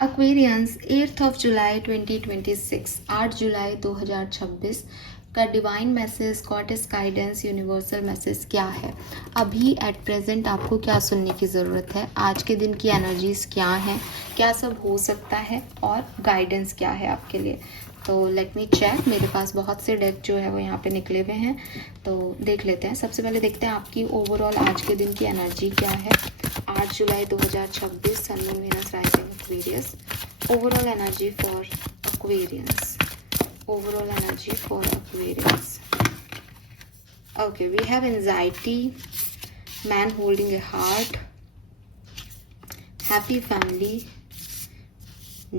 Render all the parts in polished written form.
Aquarians 8 of July 2026, 8 जुलाई 2026 का divine message, goddess guidance, universal message क्या है? अभी एट प्रेजेंट आपको क्या सुनने की ज़रूरत है? आज के दिन की एनर्जीज क्या हैं? क्या सब हो सकता है? और गाइडेंस क्या है आपके लिए? तो लेट मी चेक। मेरे पास बहुत से डेक जो है वो यहाँ पे निकले हुए हैं, तो देख लेते हैं। सबसे पहले देखते हैं आपकी ओवरऑल आज के दिन की एनर्जी क्या है। 8 जुलाई 2026, sun moon Venus rising Aquarius, overall energy for Aquarians, overall energy for Aquarians. Okay, we have anxiety, man holding a heart, happy family,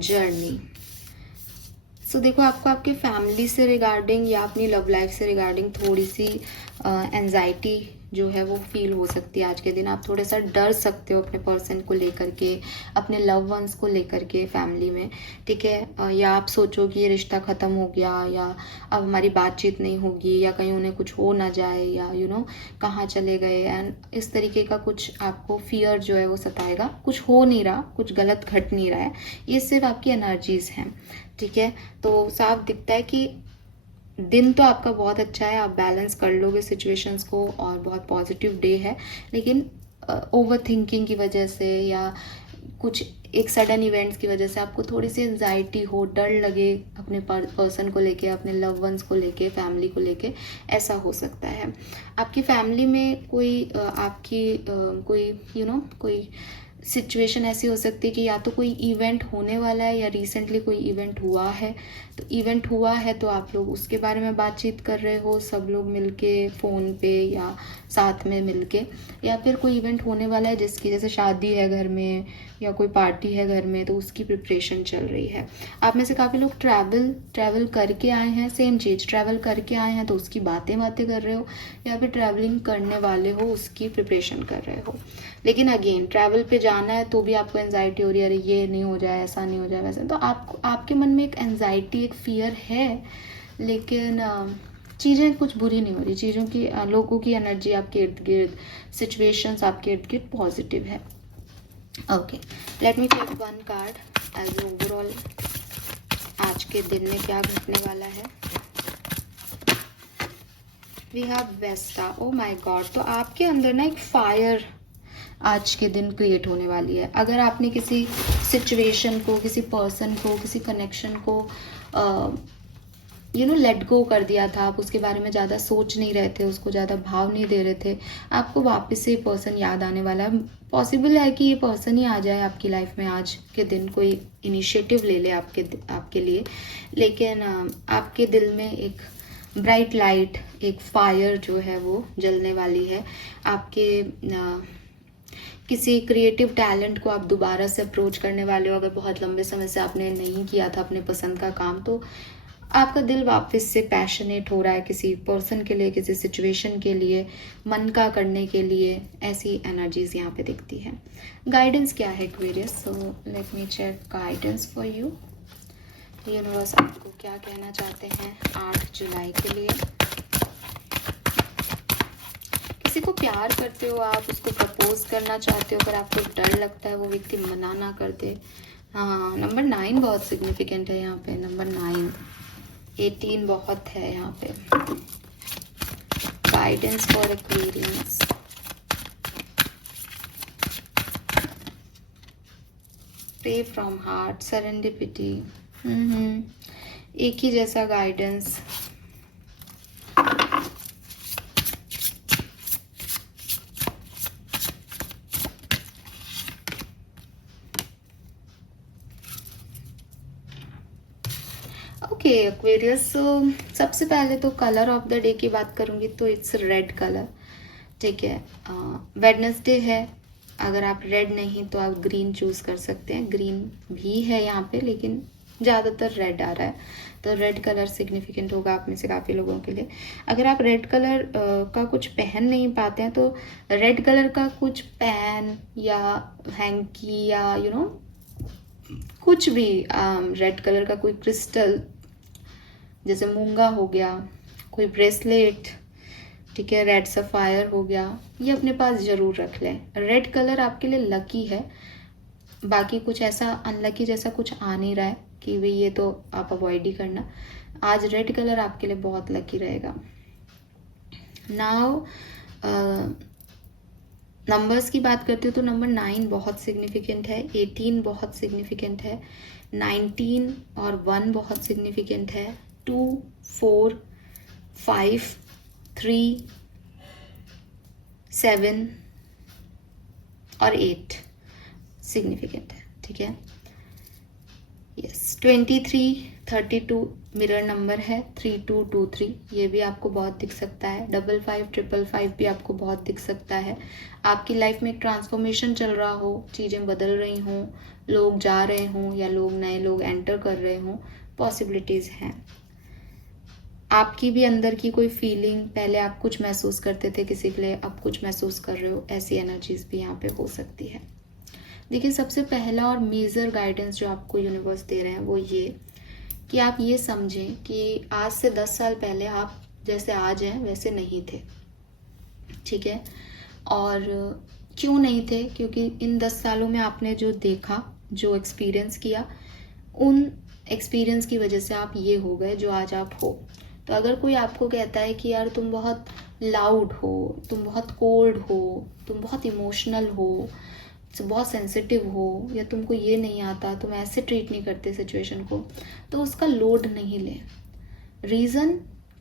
journey. सो देखो, आपको आपकी फैमिली से रिगार्डिंग या अपनी लव लाइफ से रिगार्डिंग थोड़ी सी एंजाइटी जो है वो फील हो सकती है आज के दिन। आप थोड़ा सा डर सकते हो अपने पर्सन को लेकर के, अपने लव वंस को लेकर के फैमिली में, ठीक है। या आप सोचो कि ये रिश्ता ख़त्म हो गया, या अब हमारी बातचीत नहीं होगी, या कहीं उन्हें कुछ हो ना जाए, या कहाँ चले गए, एंड इस तरीके का कुछ आपको फियर जो है वो सताएगा। कुछ हो नहीं रहा, कुछ गलत घट नहीं रहा है, ये सिर्फ आपकी एनर्जीज़ हैं, ठीक है। तो साफ दिखता है कि दिन तो आपका बहुत अच्छा है, आप बैलेंस कर लोगे सिचुएशंस को और बहुत पॉजिटिव डे है। लेकिन ओवर थिंकिंग की वजह से या कुछ एक सडन इवेंट्स की वजह से आपको थोड़ी सी एंजाइटी हो, डर लगे अपने पर्सन को लेके, अपने लव वंस को लेके, फैमिली को लेके, ऐसा हो सकता है। आपकी फैमिली में कोई आपकी कोई कोई सिचुएशन ऐसी हो सकती है कि या तो कोई इवेंट होने वाला है या रिसेंटली कोई इवेंट हुआ है। तो इवेंट हुआ है तो आप लोग उसके बारे में बातचीत कर रहे हो, सब लोग मिलके फ़ोन पे या साथ में मिलके, या फिर कोई इवेंट होने वाला है जिसकी, जैसे शादी है घर में या कोई पार्टी है घर में, तो उसकी प्रिपरेशन चल रही है। आप में से काफ़ी लोग ट्रैवल करके आए हैं, सेम चीज़ ट्रैवल करके आए हैं तो उसकी बातें कर रहे हो, या फिर ट्रैवलिंग करने वाले हो उसकी प्रिपरेशन कर रहे हो। लेकिन अगेन ट्रैवल पे जाना है तो भी आपको एंजाइटी हो रही है, अरे ये नहीं हो जाए, ऐसा नहीं हो जाए, वैसे। तो आपके मन में एक एंजाइटी, एक फियर है, लेकिन चीज़ें कुछ बुरी नहीं हो रही। चीज़ों की, लोगों की एनर्जी आपके इर्द गिर्द, सिचुएशंस आपके इर्द गिर्द पॉजिटिव है। Okay, let me take one card as overall आज के दिन में क्या घटने वाला है। We have Vesta, oh my God. तो आपके अंदर ना एक फायर आज के दिन क्रिएट होने वाली है। अगर आपने किसी सिचुएशन को, किसी पर्सन को, किसी कनेक्शन को लेट गो कर दिया था, आप उसके बारे में ज़्यादा सोच नहीं रहे थे, उसको ज़्यादा भाव नहीं दे रहे थे, आपको वापस से ये पर्सन याद आने वाला है। पॉसिबल है कि ये पर्सन ही आ जाए आपकी लाइफ में आज के दिन, कोई इनिशिएटिव ले ले आपके लिए। लेकिन आपके दिल में एक ब्राइट लाइट, एक फायर जो है वो जलने वाली है। आपके किसी क्रिएटिव टैलेंट को आप दोबारा से अप्रोच करने वाले हो। अगर बहुत लंबे समय से आपने नहीं किया था अपने पसंद का काम, तो आपका दिल वापस से पैशनेट हो रहा है किसी पर्सन के लिए, किसी सिचुएशन के लिए, मन का करने के लिए। ऐसी एनर्जीज यहाँ पे दिखती है। गाइडेंस क्या है Aquarius? So let me check guidance for you. Universe आपको क्या कहना चाहते हैं 8 जुलाई के लिए? किसी को प्यार करते हो आप, उसको प्रपोज करना चाहते हो, पर आपको डर लगता है वो व्यक्ति मना ना कर दे। हाँ, नंबर 9 बहुत सिग्निफिकेंट है यहाँ पे। नंबर 9, 18 बहुत है यहाँ पे। Guidance for Aquarians. Pray from heart, serendipity. एक ही जैसा गाइडेंस। ओके एक्वेरियस, सबसे पहले तो कलर ऑफ द डे की बात करूंगी तो इट्स रेड कलर, ठीक है। वेडनेसडे है, अगर आप रेड नहीं तो आप ग्रीन चूज़ कर सकते हैं। ग्रीन भी है यहाँ पे, लेकिन ज़्यादातर रेड आ रहा है, तो रेड कलर सिग्निफिकेंट होगा आप में से काफ़ी लोगों के लिए। अगर आप रेड कलर का कुछ पहन नहीं पाते हैं, तो रेड कलर का कुछ पेन या हैंकी या कुछ भी रेड कलर का कोई क्रिस्टल, जैसे मूंगा हो गया, कोई ब्रेसलेट, ठीक है, रेड सफायर हो गया, ये अपने पास ज़रूर रख लें। रेड कलर आपके लिए लकी है। बाकी कुछ ऐसा अनलकी जैसा कुछ आ नहीं रहा है कि भाई ये तो आप अवॉइड ही करना। आज रेड कलर आपके लिए बहुत लकी रहेगा। नाउ नंबर्स की बात करते हो तो नंबर 9 बहुत सिग्निफिकेंट है, 18 बहुत सिग्निफिकेंट है, 19 और 1 बहुत सिग्निफिकेंट है, 2, 4, 5, 3, 7 और 8 सिग्निफिकेंट है। ठीक है, यस। 23, 32 मिरर नंबर है, 3223 ये भी आपको बहुत दिख सकता है, 55, 555 भी आपको बहुत दिख सकता है। आपकी लाइफ में एक ट्रांसफॉर्मेशन चल रहा हो, चीज़ें बदल रही हों, लोग जा रहे हों या लोग नए लोग एंटर कर रहे हों, पॉसिबिलिटीज़ हैं। आपकी भी अंदर की कोई फीलिंग, पहले आप कुछ महसूस करते थे किसी के लिए, अब कुछ महसूस कर रहे हो, ऐसी एनर्जीज भी यहाँ पे हो सकती है। देखिए, सबसे पहला और मेजर गाइडेंस जो आपको यूनिवर्स दे रहे हैं वो ये कि आप ये समझें कि आज से 10 साल पहले आप जैसे आज हैं वैसे नहीं थे। ठीक है, और क्यों नहीं थे? क्योंकि इन 10 सालों में आपने जो देखा, जो एक्सपीरियंस किया, उन एक्सपीरियंस की वजह से आप ये हो गए जो आज आप हो। तो अगर कोई आपको कहता है कि यार तुम बहुत लाउड हो, तुम बहुत कोल्ड हो, तुम बहुत इमोशनल हो, बहुत सेंसिटिव हो, या तुमको ये नहीं आता, तुम ऐसे ट्रीट नहीं करते सिचुएशन को, तो उसका लोड नहीं लें। रीज़न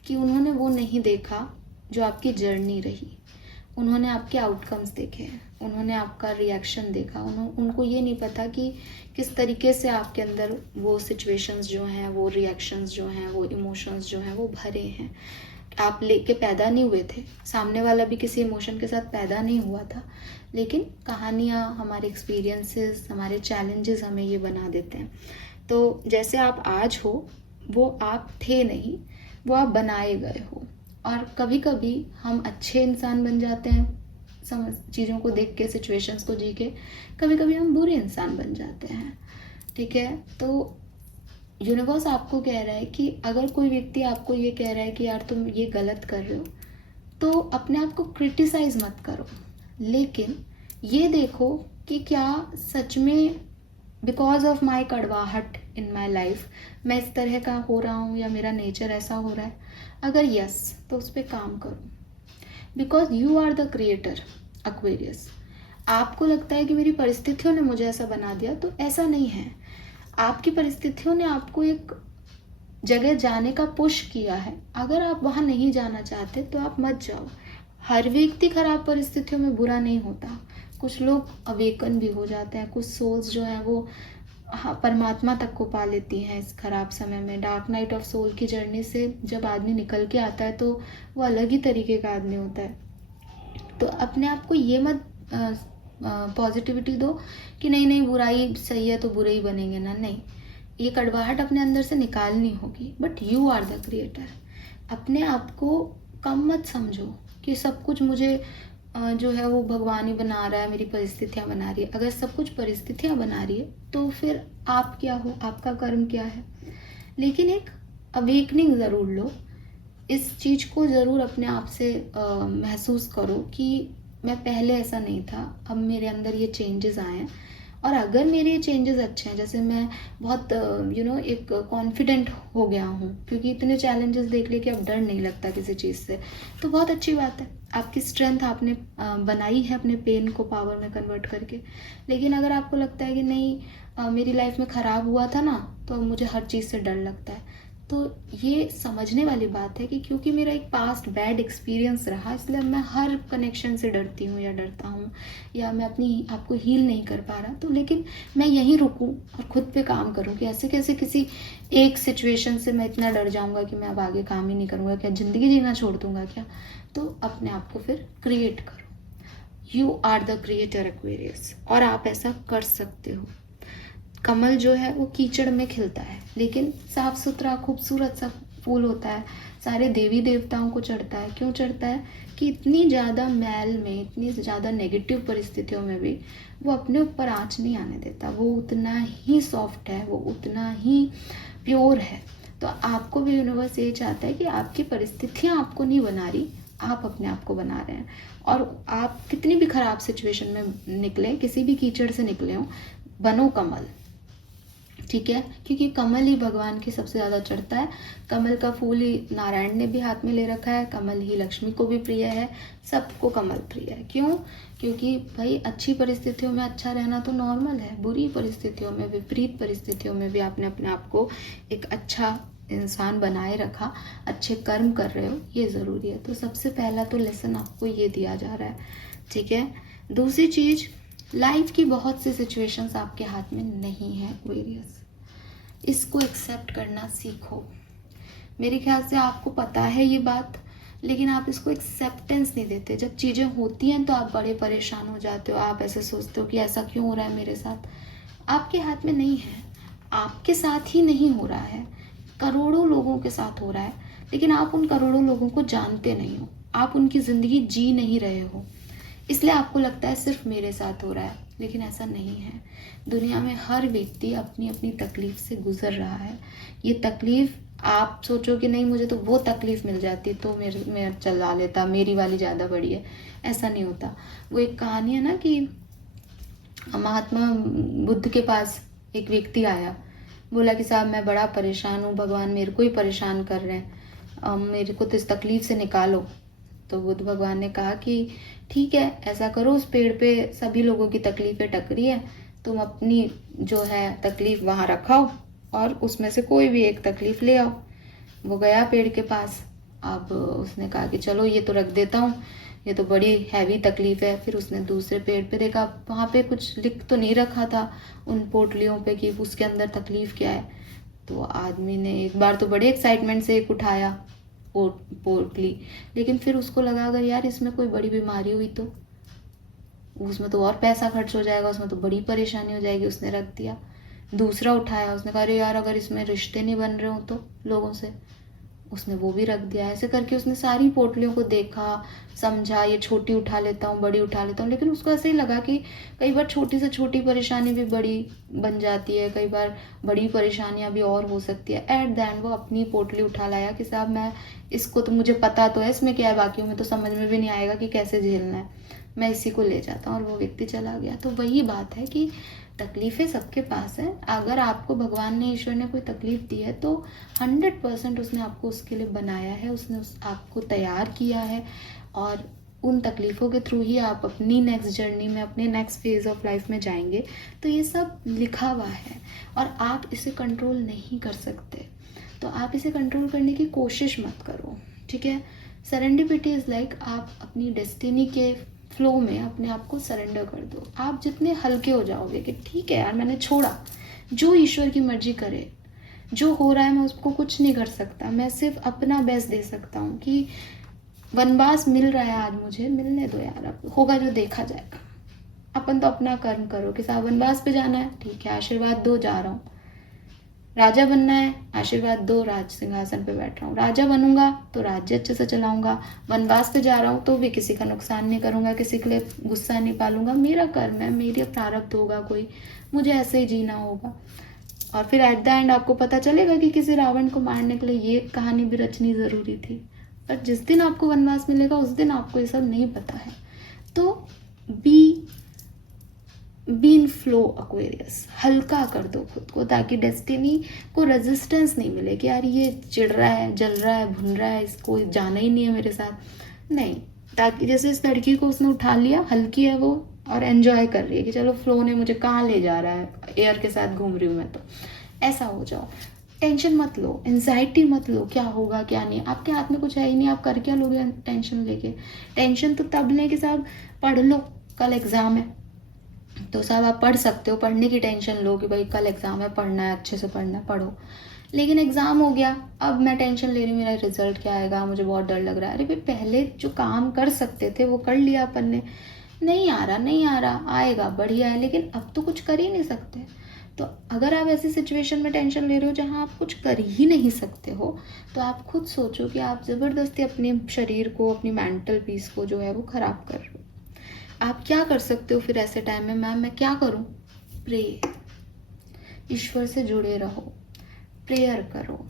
कि उन्होंने वो नहीं देखा जो आपकी जर्नी रही, उन्होंने आपके आउटकम्स देखे, उन्होंने आपका रिएक्शन देखा, उनको ये नहीं पता कि किस तरीके से आपके अंदर वो सिचुएशंस जो हैं, वो रिएक्शंस जो हैं, वो इमोशंस जो हैं वो भरे हैं। आप लेके पैदा नहीं हुए थे, सामने वाला भी किसी इमोशन के साथ पैदा नहीं हुआ था, लेकिन कहानियाँ, हमारे एक्सपीरियंसेस, हमारे चैलेंजेस हमें ये बना देते हैं। तो जैसे आप आज हो वो आप थे नहीं, वो आप बनाए गए हो। और कभी कभी हम अच्छे इंसान बन जाते हैं, समझ चीज़ों को देख के, सिचुएशंस को जी के, कभी कभी हम बुरे इंसान बन जाते हैं। ठीक है, तो यूनिवर्स आपको कह रहा है कि अगर कोई व्यक्ति आपको ये कह रहा है कि यार तुम ये गलत कर रहे हो, तो अपने आप को क्रिटिसाइज मत करो, लेकिन ये देखो कि क्या सच में बिकॉज ऑफ माई कड़वाहट इन माई लाइफ मैं इस तरह का हो रहा हूँ, या मेरा नेचर ऐसा हो रहा है। अगर यस, तो उस पर काम करो, because you are the creator Aquarius. आपको लगता है कि मेरी परिस्थितियों ने मुझे ऐसा बना दिया, तो ऐसा नहीं है। आपकी परिस्थितियों ने आपको एक जगह जाने का पुश किया है। अगर आप वहाँ नहीं जाना चाहते तो आप मत जाओ। हर व्यक्ति खराब परिस्थितियों में बुरा नहीं होता, कुछ लोग अवेकन भी हो जाते हैं, कुछ सोल्स जो हैं वो परमात्मा तक को पा लेती हैं इस खराब समय में। डार्क नाइट ऑफ सोल की जर्नी से जब आदमी निकल के आता है तो वो अलग ही तरीके का आदमी होता है। तो अपने आप को ये मत पॉजिटिविटी दो कि नहीं नहीं बुराई सही है तो बुरे ही बनेंगे ना, नहीं, ये कड़वाहट अपने अंदर से निकालनी होगी। But you are the creator. अपने आप को कम मत समझो कि सब कुछ मुझे जो है वो भगवान ही बना रहा है, मेरी परिस्थितियाँ बना रही है। अगर सब कुछ परिस्थितियाँ बना रही है तो फिर आप क्या हो, आपका कर्म क्या है। लेकिन एक अवेकनिंग ज़रूर लो, इस चीज़ को ज़रूर अपने आप से महसूस करो कि मैं पहले ऐसा नहीं था, अब मेरे अंदर ये चेंजेस आए हैं। और अगर मेरे चेंजेस अच्छे हैं, जैसे मैं बहुत एक कॉन्फिडेंट हो गया हूँ क्योंकि इतने चैलेंजेस देख ले कि अब डर नहीं लगता किसी चीज़ से, तो बहुत अच्छी बात है। आपकी स्ट्रेंथ आपने बनाई है अपने पेन को पावर में कन्वर्ट करके। लेकिन अगर आपको लगता है कि नहीं मेरी लाइफ में ख़राब हुआ था ना, तो अब मुझे हर चीज़ से डर लगता है, तो ये समझने वाली बात है कि क्योंकि मेरा एक पास्ट बैड एक्सपीरियंस रहा, इसलिए मैं हर कनेक्शन से डरती हूँ या डरता हूँ, या मैं अपनी आपको हील नहीं कर पा रहा। तो लेकिन मैं यहीं रुकूँ और खुद पे काम करूँ कि ऐसे कैसे किसी एक सिचुएशन से मैं इतना डर जाऊँगा कि मैं अब आगे काम ही नहीं करूँगा, क्या ज़िंदगी जीना छोड़ दूँगा क्या। तो अपने आप को फिर क्रिएट करो। You are the creator Aquarius, और आप ऐसा कर सकते हो। कमल जो है वो कीचड़ में खिलता है, लेकिन साफ सुथरा खूबसूरत सा फूल होता है, सारे देवी देवताओं को चढ़ता है। क्यों चढ़ता है? कि इतनी ज़्यादा मैल में, इतनी ज़्यादा नेगेटिव परिस्थितियों में भी वो अपने ऊपर आँच नहीं आने देता। वो उतना ही सॉफ्ट है, वो उतना ही प्योर है। तो आपको भी यूनिवर्स ये चाहता है कि आपकी परिस्थितियाँ आपको नहीं बना रही, आप अपने आप को बना रहे हैं। और आप कितनी भी ख़राब सिचुएशन में निकले, किसी भी कीचड़ से निकले हों, बनो कमल, ठीक है, क्योंकि कमल ही भगवान की सबसे ज़्यादा चढ़ता है। कमल का फूल ही नारायण ने भी हाथ में ले रखा है, कमल ही लक्ष्मी को भी प्रिय है, सबको कमल प्रिय है। क्यों? क्योंकि भाई अच्छी परिस्थितियों में अच्छा रहना तो नॉर्मल है, बुरी परिस्थितियों में, विपरीत परिस्थितियों में भी आपने अपने आप को एक अच्छा इंसान बनाए रखा, अच्छे कर्म कर रहे हो, ये ज़रूरी है। तो सबसे पहला तो लेसन आपको ये दिया जा रहा है, ठीक है। दूसरी चीज़, लाइफ की बहुत सी सिचुएशंस आपके हाथ में नहीं है एक्वेरियस, इसको एक्सेप्ट करना सीखो। मेरे ख्याल से आपको पता है ये बात, लेकिन आप इसको एक्सेप्टेंस नहीं देते। जब चीज़ें होती हैं तो आप बड़े परेशान हो जाते हो, आप ऐसे सोचते हो कि ऐसा क्यों हो रहा है मेरे साथ। आपके हाथ में नहीं है, आपके साथ ही नहीं हो रहा है, करोड़ों लोगों के साथ हो रहा है, लेकिन आप उन करोड़ों लोगों को जानते नहीं हो, आप उनकी ज़िंदगी जी नहीं रहे हो, इसलिए आपको लगता है सिर्फ मेरे साथ हो रहा है, लेकिन ऐसा नहीं है। दुनिया में हर व्यक्ति अपनी अपनी तकलीफ से गुजर रहा है। ये तकलीफ, आप सोचो कि नहीं मुझे तो वो तकलीफ मिल जाती तो मैं चला लेता, मेरी वाली ज़्यादा बड़ी है, ऐसा नहीं होता। वो एक कहानी है ना कि महात्मा बुद्ध के पास एक व्यक्ति आया, बोला कि साहब मैं बड़ा परेशान हूँ, भगवान मेरे को ही परेशान कर रहे हैं, मेरे को तो इस तकलीफ से निकालो। तो बुद्ध भगवान ने कहा कि ठीक है, ऐसा करो, उस पेड़ पे सभी लोगों की तकलीफें टकरी है, तुम अपनी जो है तकलीफ वहाँ रखाओ और उसमें से कोई भी एक तकलीफ ले आओ। वो गया पेड़ के पास, अब उसने कहा कि चलो ये तो रख देता हूँ, ये तो बड़ी हैवी तकलीफ है। फिर उसने दूसरे पेड़ पे देखा, वहाँ पे कुछ लिख तो नहीं रखा था उन पोटलियों पे कि उसके अंदर तकलीफ क्या है। तो आदमी ने एक बार तो बड़े एक्साइटमेंट से एक उठाया पोटली, लेकिन फिर उसको लगा अगर यार इसमें कोई बड़ी बीमारी हुई तो उसमें तो और पैसा खर्च हो जाएगा, उसमें तो बड़ी परेशानी हो जाएगी, उसने रख दिया। दूसरा उठाया, उसने कहा अरे यार अगर इसमें रिश्ते नहीं बन रहे हो तो लोगों से, उसने वो भी रख दिया। ऐसे करके उसने सारी पोटलियों को देखा, समझा, ये छोटी उठा लेता हूँ, बड़ी उठा लेता हूँ, लेकिन उसको ऐसे ही लगा कि कई बार छोटी से छोटी परेशानी भी बड़ी बन जाती है, कई बार बड़ी परेशानियां भी और हो सकती है। एट द एंड वो अपनी पोटली उठा लाया कि साहब मैं इसको तो मुझे पता तो है इसमें क्या है, बाकियों में तो समझ में भी नहीं आएगा कि कैसे झेलना है, मैं इसी को ले जाता हूँ। और वो व्यक्ति चला गया। तो वही बात है कि तकलीफ़ें सबके पास है। अगर आपको भगवान ने, ईश्वर ने कोई तकलीफ दी है तो 100% उसने आपको उसके लिए बनाया है, उसने आपको तैयार किया है, और उन तकलीफ़ों के थ्रू ही आप अपनी नेक्स्ट जर्नी में, अपने नेक्स्ट फेज ऑफ लाइफ में जाएंगे। तो ये सब लिखा हुआ है और आप इसे कंट्रोल नहीं कर सकते, तो आप इसे कंट्रोल करने की कोशिश मत करो, ठीक है। सेरेंडिपिटी इज़ लाइक आप अपनी डेस्टिनी के फ्लो में अपने आप को सरेंडर कर दो। आप जितने हल्के हो जाओगे कि ठीक है यार मैंने छोड़ा, जो ईश्वर की मर्जी करे, जो हो रहा है मैं उसको कुछ नहीं कर सकता, मैं सिर्फ अपना बेस्ट दे सकता हूँ कि वनवास मिल रहा है आज मुझे, मिलने दो यार, अब होगा जो देखा जाएगा। अपन तो अपना कर्म करो कि साहब वनवास पे जाना है, ठीक है आशीर्वाद दो, जा रहा हूँ। राजा बनना है, आशीर्वाद दो, राज सिंहासन पे बैठ रहा हूँ। राजा बनूंगा तो राज्य अच्छे से चलाऊंगा, वनवास पे जा रहा हूँ तो भी किसी का नुकसान नहीं करूंगा, किसी के लिए गुस्सा नहीं पालूंगा, मेरा कर्म है, मेरी प्रारब्ध होगा कोई, मुझे ऐसे ही जीना होगा। और फिर एट द एंड आपको पता चलेगा कि किसी रावण को मारने के लिए ये कहानी भी रचनी ज़रूरी थी। पर जिस दिन आपको वनवास मिलेगा उस दिन आपको ये सब नहीं पता है। तो बी इन फ्लो एक्वेरियस, हल्का कर दो खुद को, ताकि डेस्टिनी को रेजिस्टेंस नहीं मिले कि यार ये चिढ़ रहा है, जल रहा है, भुन रहा है, इसको जाना ही नहीं है मेरे साथ, नहीं। ताकि जैसे इस लड़की को उसने उठा लिया, हल्की है वो और एंजॉय कर रही है कि चलो फ्लो ने मुझे कहाँ ले जा रहा है, एयर के साथ घूम रही हूँ मैं, तो ऐसा हो जाओ। टेंशन मत लो, एंजाइटी मत लो, क्या होगा क्या नहीं, आपके हाथ में कुछ है ही नहीं, आप कर क्या लोगे टेंशन लेके। टेंशन तो तब लें कि साहब पढ़ लो, कल एग्जाम है, तो साहब आप पढ़ सकते हो, पढ़ने की टेंशन लो कि भाई कल एग्जाम है, पढ़ना है, अच्छे से पढ़ना है, पढ़ो। लेकिन एग्जाम हो गया, अब मैं टेंशन ले रही हूँ मेरा रिजल्ट क्या आएगा, मुझे बहुत डर लग रहा है। अरे भाई पहले जो काम कर सकते थे वो कर लिया अपन ने, नहीं आ रहा आएगा, बढ़िया है, लेकिन अब तो कुछ कर ही नहीं सकते। तो अगर आप ऐसी सिचुएशन में टेंशन ले रहे हो जहाँ आप कुछ कर ही नहीं सकते हो, तो आप खुद सोचो कि आप ज़बरदस्ती अपने शरीर को, अपनी मेंटल पीस को जो है वो ख़राब कर रहे हो। आप क्या कर सकते हो फिर ऐसे टाइम में, मैम मैं क्या करूं? प्रे, ईश्वर से जुड़े रहो, प्रेयर करो।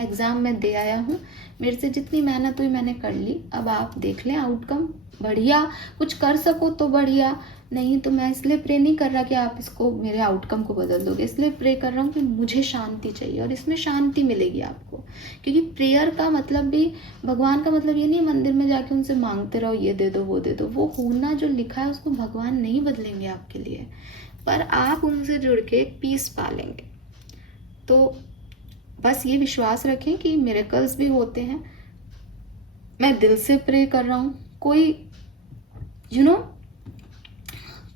एग्ज़ाम में दे आया हूँ, मेरे से जितनी मेहनत हुई मैंने कर ली, अब आप देख लें आउटकम, बढ़िया कुछ कर सको तो बढ़िया, नहीं तो मैं इसलिए प्रे नहीं कर रहा कि आप इसको मेरे आउटकम को बदल दोगे, इसलिए प्रे कर रहा हूँ कि मुझे शांति चाहिए और इसमें शांति मिलेगी आपको। क्योंकि प्रेयर का मतलब भी, भगवान का मतलब ये नहीं है मंदिर में जाके उनसे मांगते रहो ये दे दो वो दे दो। वो होना जो लिखा है उसको भगवान नहीं बदलेंगे आपके लिए, पर आप उनसे जुड़ के एक पीस पालेंगे। तो बस ये विश्वास रखें कि मिरेकल्स भी होते हैं। मैं दिल से प्रे कर रहा हूँ, कोई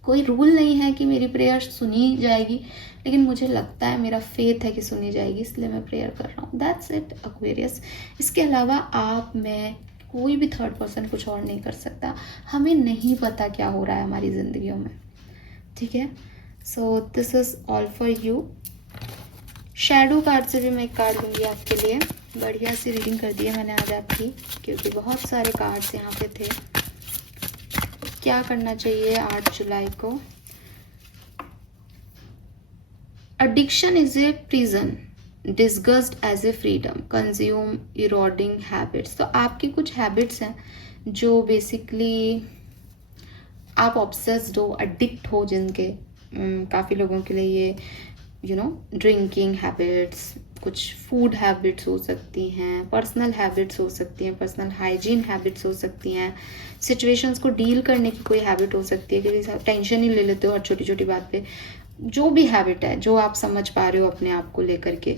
कोई रूल नहीं है कि मेरी प्रेयर सुनी जाएगी, लेकिन मुझे लगता है, मेरा फेथ है कि सुनी जाएगी, इसलिए मैं प्रेयर कर रहा हूँ। That's it Aquarius. इसके अलावा आप, मैं, कोई भी थर्ड पर्सन कुछ और नहीं कर सकता। हमें नहीं पता क्या हो रहा है हमारी ज़िंदगियों में, ठीक है। So this is all for you. Shadow card से भी मैं एक कार्ड दूंगी आपके लिए। बढ़िया सी रीडिंग कर दी है मैंने आज आपकी, क्योंकि बहुत सारे कार्ड्स यहाँ पे थे। क्या करना चाहिए 8 जुलाई को? Addiction is a prison disguised as a freedom, consume eroding habits. तो आपकी कुछ हैबिट्स हैं जो बेसिकली आप ऑब्सेस्ड हो, एडिक्ट हो जिनके। काफ़ी लोगों के लिए ये ड्रिंकिंग हैबिट्स, कुछ फूड हैबिट्स हो सकती हैं, पर्सनल हैबिट्स हो सकती हैं, पर्सनल हाइजीन हैबिट्स हो सकती हैं, सिचुएशंस को डील करने की कोई हैबिट हो सकती है, क्योंकि टेंशन ही ले लेते हो हर छोटी छोटी बात पे। जो भी हैबिट है, जो आप समझ पा रहे हो अपने आप को लेकर के,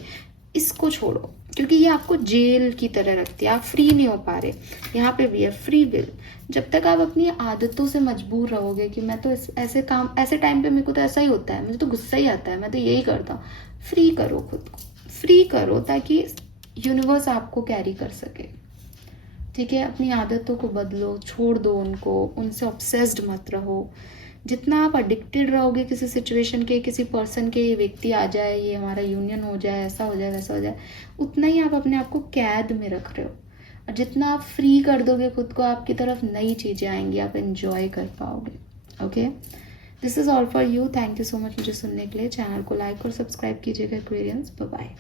इसको छोड़ो, क्योंकि ये आपको जेल की तरह रखती है। आप फ्री नहीं हो पा रहे। यहाँ पे भी है फ्री विल। जब तक आप अपनी आदतों से मजबूर रहोगे कि मैं तो ऐसे काम, ऐसे टाइम पे मेरे को तो ऐसा ही होता है, मुझे तो गुस्सा ही आता है, मैं तो यही करता हूँ। फ्री करो खुद को, फ्री करो, ताकि यूनिवर्स आपको कैरी कर सके, ठीक है। अपनी आदतों को बदलो, छोड़ दो उनको, उनसे ऑब्सेस्ड मत रहो। जितना आप एडिक्टेड रहोगे किसी सिचुएशन के, किसी पर्सन के, ये व्यक्ति आ जाए, ये हमारा यूनियन हो जाए, ऐसा हो जाए, वैसा हो जाए, उतना ही आप अपने आप को कैद में रख रहे हो। और जितना आप फ्री कर दोगे खुद को, आपकी तरफ नई चीज़ें आएंगी, आप एंजॉय कर पाओगे। Okay, this is all for you. Thank you so much मुझे सुनने के लिए। चैनल को लाइक और सब्सक्राइब कीजिएगा एक्वेरियंस। Bye bye.